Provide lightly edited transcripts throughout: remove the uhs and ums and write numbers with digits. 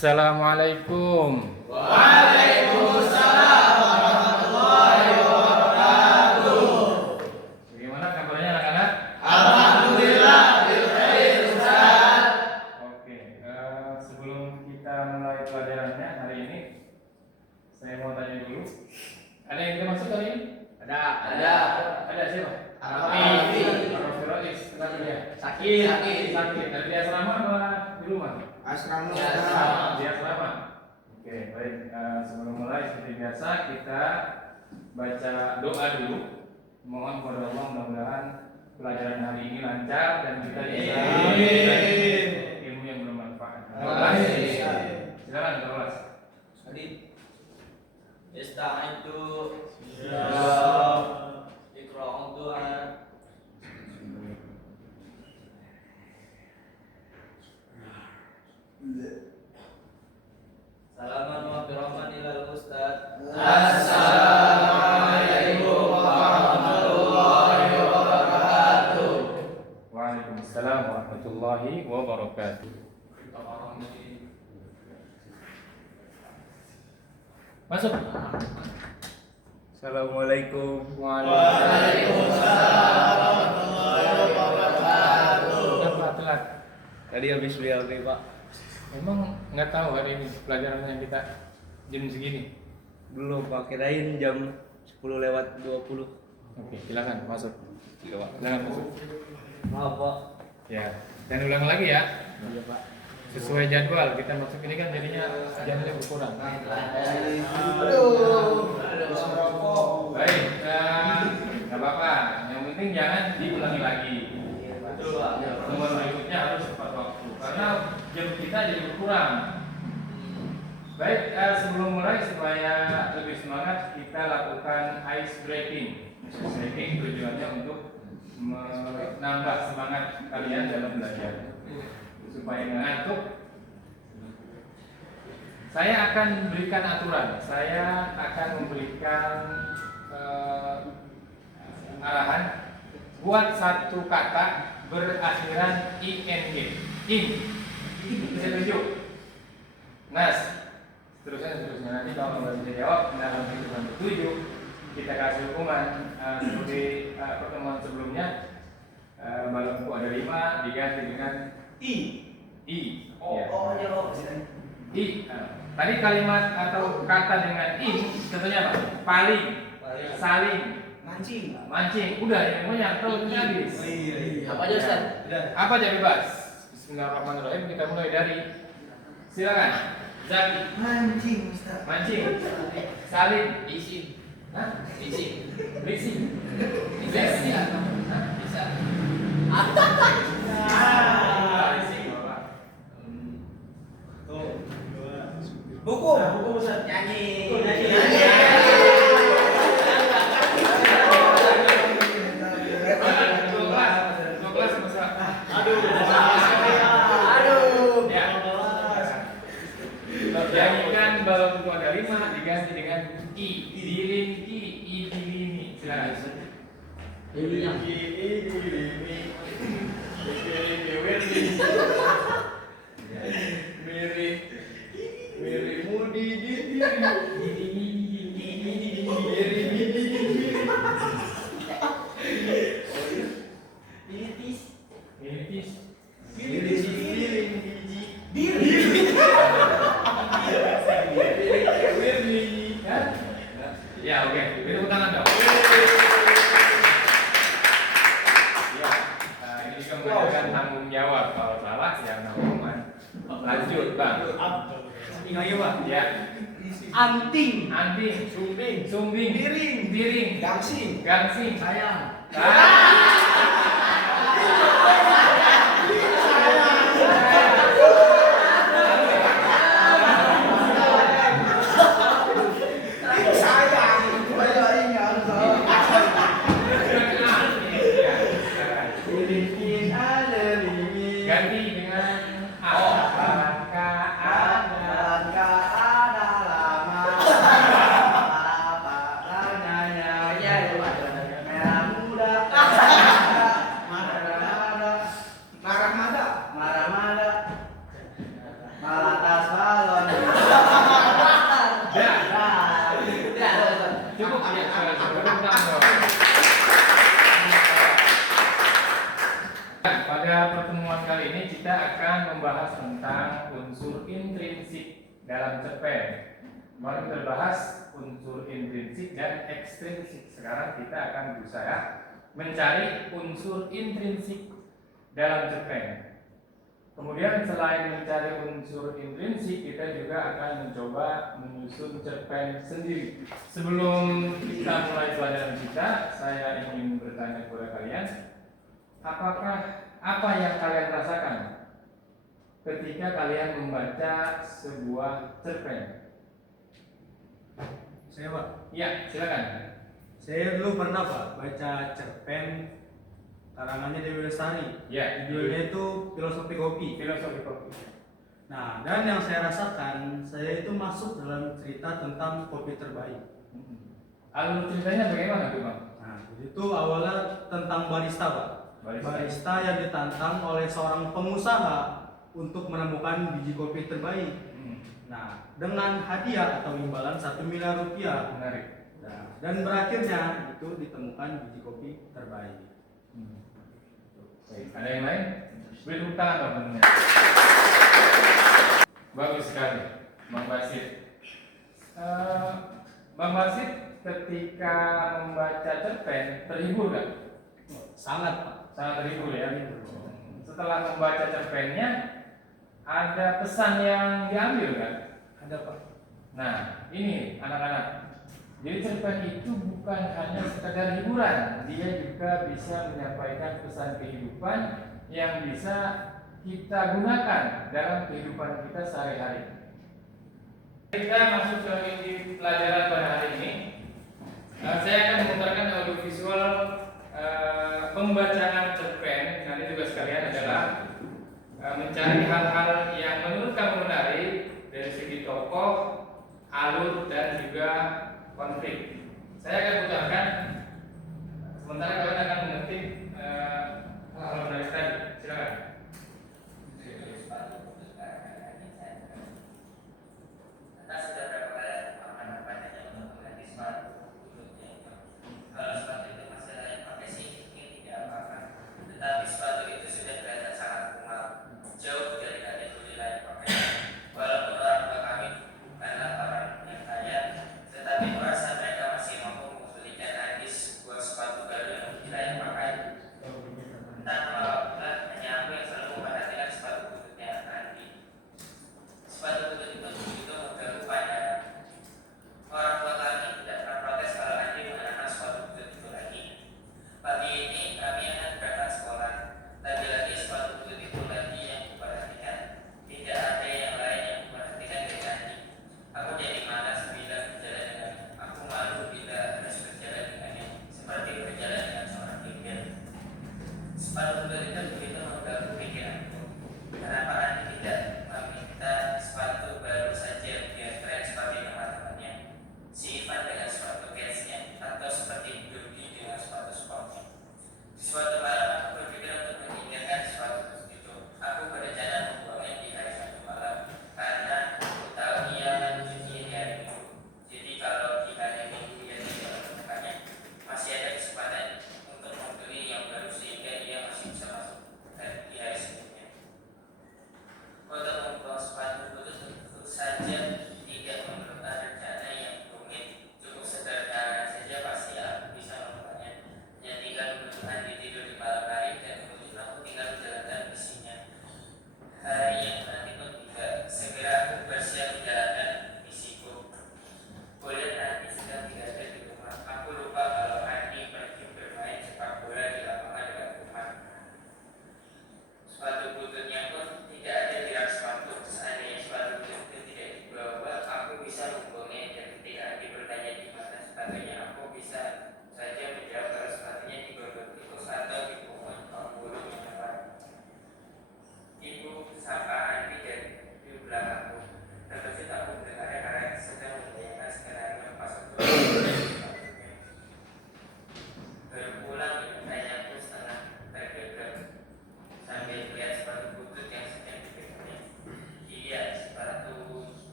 Assalamualaikum. Waalaikumsalam warahmatullahi wabarakatuh. Bagaimana kabarnya anak-anak? Alhamdulillah bil khair Ustaz. Oke, sebelum kita mulai pelajarannya hari ini, saya mau tanya dulu. Ada yang kita masuk hari ini? Ada. Ada siapa? Arafi. Arafi. Kenapa dia? Sakit. Sakit. Ada di asrama apa di rumah? Asrama. Di asrama. Oke, baik. Sebelum mulai seperti biasa kita baca doa dulu. Mohon kepada Allah mudah-mudahan pelajaran hari ini lancar dan kita bisa belajar ilmu yang bermanfaat. Silakan kelas. Istaitu. Iqra'u doa. Salaman wa birahman ilal Ustaz. Assalamualaikum warahmatullahi wabarakatuh. Waalaikumsalam warahmatullahi wabarakatuh. Masuk. Assalamualaikum. Waalaikumsalam warahmatullahi wabarakatuh. Kenapa telat? Tadi habis beli HP, Pak. Memang nggak tahu hari ini pelajaran yang kita jam segini. Belum, Pak. Kirain jam 10:20. Oke, silakan masuk. Iya, Pak. Silakan masuk. Maaf, Pak. Ya, dan ulang lagi ya. Iya, Pak. Sesuai jadwal kita masuk ini kan jadinya jamnya berkurang. Baik, nggak apa-apa. Yang penting jangan diulangi lagi. Betul, Pak. Nomor berikutnya harus tepat waktu karena jam kita jadi berkurang. Baik, sebelum mulai supaya lebih semangat kita lakukan ice breaking. Ice breaking tujuannya untuk menambah semangat kalian dalam belajar supaya nggak ngantuk. Saya akan berikan aturan. Saya akan memberikan arahan buat satu kata berakhiran ing. Bisa tunjuk. Nas. Seterusnya nanti kalau nggak bisa jawab dalam hitungan ketujuh kita kasih hukuman seperti pertemuan sebelumnya. Balonku ada 5 diganti dengan I. Ya. I. Tadi kalimat atau kata dengan I contohnya apa? Paling, saling, mancing. Udah yang banyak tahu habis. Apa aja Ustaz? Apa aja bebas. Bismillahirrahmanirrahim. Kita mulai dari silakan. Zaki. Mancing Ustaz. Mancing. Saling. Isi. Hah? Isi. Risi. Bisa. Hah? Bisa. Risi. Bapak. Hukum Ustaz. Nyanyi. Dua kelas masa. Ya. Jadikan balonku ada 5 diganti dengan I. Dilinki, I dilini. Silakan. Initis. Ya, oke. Tepuk tangan dong. Ya, ini juga menunjukkan tanggung jawab. Kalau salah, ya hukuman. Lanjut, Bang. Lagi, Pak. Ya. Anting. Sumbing, biring, Gangsing. gangsing, Sayang. ganti dengan apakah ada Malatas balon. kali ini kita akan membahas tentang unsur intrinsik dalam cerpen. Kemarin kita bahas unsur intrinsik dan ekstrinsik. Sekarang kita akan berusaha mencari unsur intrinsik dalam cerpen. Kemudian selain mencari unsur intrinsik, kita juga akan mencoba menyusun cerpen sendiri. Sebelum kita mulai pelajaran kita, saya ingin bertanya kepada kalian, apa yang kalian rasakan ketika kalian membaca sebuah cerpen? Saya Pak. Ya, silakan. Saya dulu pernah Pak baca cerpen karangannya Dewi Lestari. Ya, Judulnya itu Filosofi Kopi. filosofi kopi. Nah, dan yang saya rasakan, saya itu masuk dalam cerita tentang kopi terbaik. Alur ceritanya bagaimana tuh, Bang? Nah, itu awalnya tentang barista Pak. Barista yang ditantang oleh seorang pengusaha untuk menemukan biji kopi terbaik. Nah, dengan hadiah atau imbalan 1 miliar rupiah. Menarik. Nah, dan berakhirnya itu ditemukan biji kopi terbaik. Baik, ada yang lain? Beri tepuk tangan dong teman-teman. Bagus sekali, Bang Basit. Bang Basit ketika membaca cerpen terhibur nggak? Sangat Pak. Sangat terhibur ya. Setelah membaca cerpennya, ada pesan yang diambil kan? Ada Pak. Nah, ini anak-anak. Jadi cerpen itu bukan hanya sekadar hiburan, dia juga bisa menyampaikan pesan kehidupan yang bisa kita gunakan dalam kehidupan kita sehari-hari. Kita masuk ke inti pelajaran pada hari ini. Saya akan memutarkan audio visual pembacaan cerpen. Nanti tugas kalian adalah mencari hal-hal yang menurut kamu menarik dari segi tokoh, alur, dan juga konflik. Saya akan putarkan, sementara kalian akan mengetik hal menarik tadi. Silakan. Kita sudah berapa kali melakukan bacanya untuk mengganti sepatu kulitnya. Kalau sepatu itu masih layak pakai sih, mungkin tidak apa-apa. Tetapi sepatu itu sudah kelihatan sangat kumal, jauh dari kaki kulit layak pakai. Walaupun orang tua kami bukanlah orang yang kaya, tetapi merasa mereka masih mampu membelikan habis sebuah sepatu baru yang layak pakai. Entah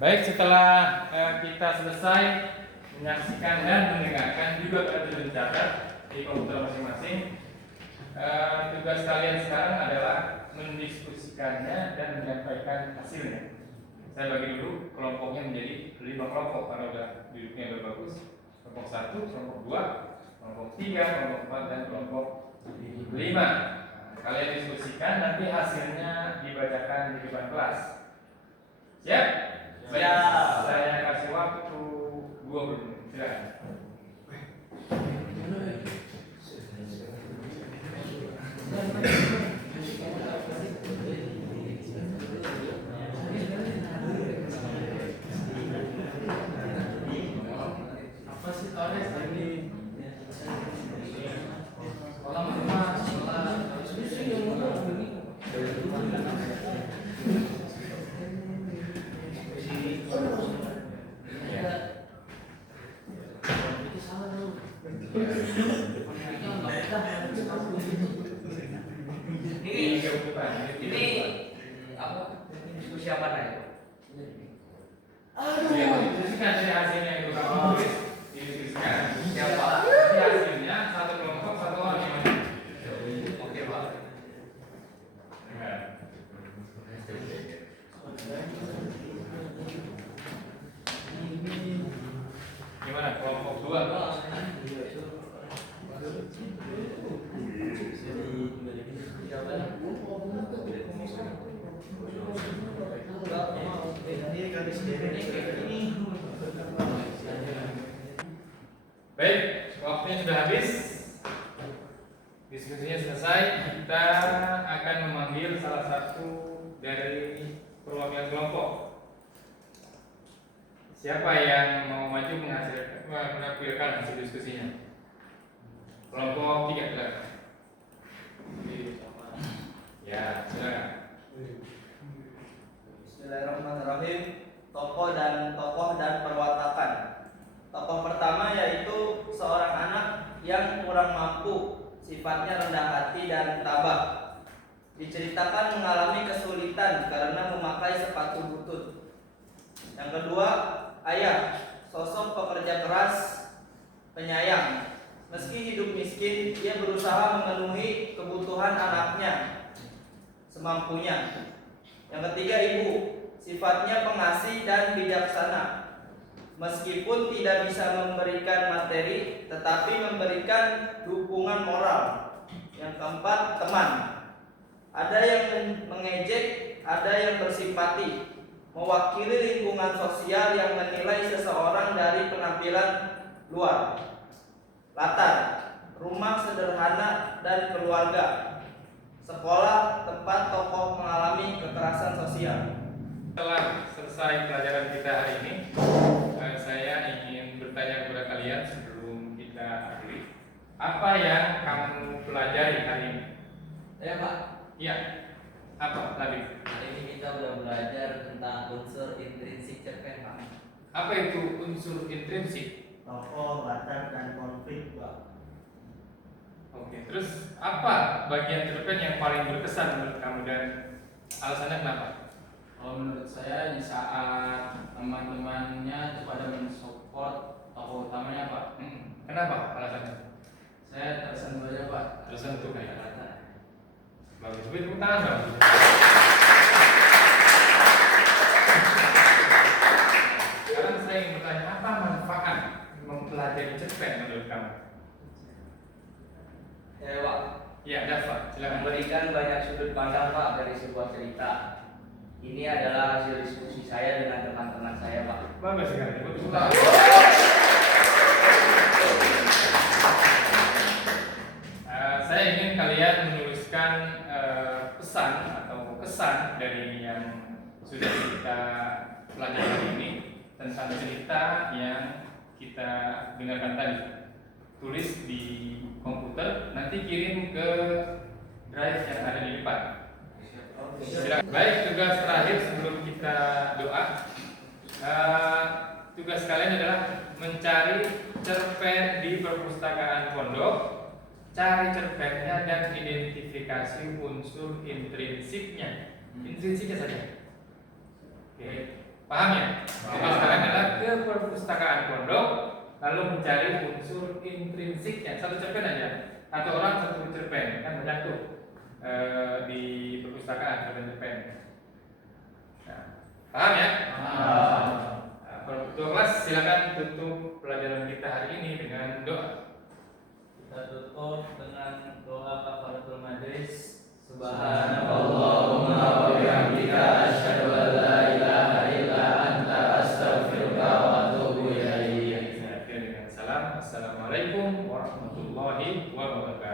Baik, setelah kita selesai menyaksikan dan mendengarkan juga kita mencatat di komputer masing-masing. Tugas kalian sekarang adalah mendiskusikannya dan menyampaikan hasilnya. Saya bagi dulu kelompoknya menjadi 5 kelompok karena udah duduknya udah bagus. Kelompok 1, kelompok 2, kelompok 3, kelompok 4 dan kelompok 5. Kalian diskusikan, nanti hasilnya dibacakan di depan kelas. Siap? Baik, saya kasih waktu 20 menit. Silakan. Apa sih Torres ini? Sekolah mama, sekolah diskusi yang ngomong begini. Itu salah lu. Ini apa? Diskusi apa nih? Ya, diskusikan dari hasilnya itu kamu tulis, didiskusikan. Siapa? Nanti hasilnya satu kelompok satu orang yang menang. Oke, Pak. Ya. Gimana kelompok 2? Baik, waktunya sudah habis. Diskusinya selesai. Kita akan memanggil salah satu dari perwakilan kelompok. Siapa yang mau maju menampilkan hasil diskusinya? Kelompok 3, silakan. Ya, silakan. Bismillahirrahmanirrahim. Tokoh dan perwatakan. Tokoh pertama yaitu seorang anak yang kurang mampu, sifatnya rendah hati dan tabah. Diceritakan mengalami kesulitan karena memakai sepatu butut. Yang kedua, ayah, sosok pekerja keras, penyayang. Meski hidup miskin, dia berusaha memenuhi kebutuhan anaknya semampunya. Yang ketiga, ibu, sifatnya pengasih dan bijaksana. Meskipun tidak bisa memberikan materi, tetapi memberikan dukungan moral. Yang keempat, teman. Ada yang mengejek, ada yang bersimpati. Mewakili lingkungan sosial yang menilai seseorang dari penampilan luar. Latar, rumah sederhana dan keluarga. Sekolah, tempat tokoh mengalami kekerasan sosial. Setelah selesai pelajaran kita hari ini, saya ingin bertanya kepada kalian sebelum kita akhiri. Apa yang kamu pelajari hari ini? Ya Pak, Iya. Apa tadi? hari ini kita udah belajar tentang unsur intrinsik cerpen Pak. Apa itu unsur intrinsik? Tokoh, latar, dan konflik, Pak. Oke, terus apa bagian cerpen yang paling berkesan menurut kamu dan alasannya kenapa? Kalau menurut saya di saat teman-temannya itu pada mensupport tokoh utamanya Pak. Kenapa alasannya? Saya tersentuh aja Pak. Tersentuh ya. Kata. Bagus, tepuk tangan dong. Sekarang saya ingin bertanya, apa manfaat mempelajari cerpen menurut kamu? Ya, Pak. Ya, Dafa, silakan. Memberikan banyak sudut pandang, Pak, dari sebuah cerita. Ini adalah hasil diskusi saya dengan teman-teman saya, Pak. Bagus sekali, tepuk tangan. Saya ingin kalian menuliskan pesan atau kesan dari yang sudah kita pelajari hari ini tentang cerita yang kita dengarkan tadi. Tulis di komputer, nanti kirim ke drive yang ada di depan. Silakan. Baik, tugas terakhir sebelum kita doa. Tugas kalian adalah mencari cerpen di perpustakaan pondok. Cari cerpennya dan identifikasi unsur intrinsiknya. Intrinsiknya saja. Oke. Paham ya? Jadi sekarang adalah ke perpustakaan pondok, lalu mencari unsur intrinsiknya, satu cerpen aja, satu orang satu cerpen, kan banyak tuh di perpustakaan cerpen. Nah, paham ya? Kalau ketua kelas silakan tutup pelajaran kita hari ini dengan doa. Kita tutup dengan doa kafaratul majlis. Subhanallahumma wa bihamdika asyhadu an la ilaha illa anta astaghfiruka wa atubu ilaik. Saya akhiri dengan salam. Assalamualaikum warahmatullahi wabarakatuh.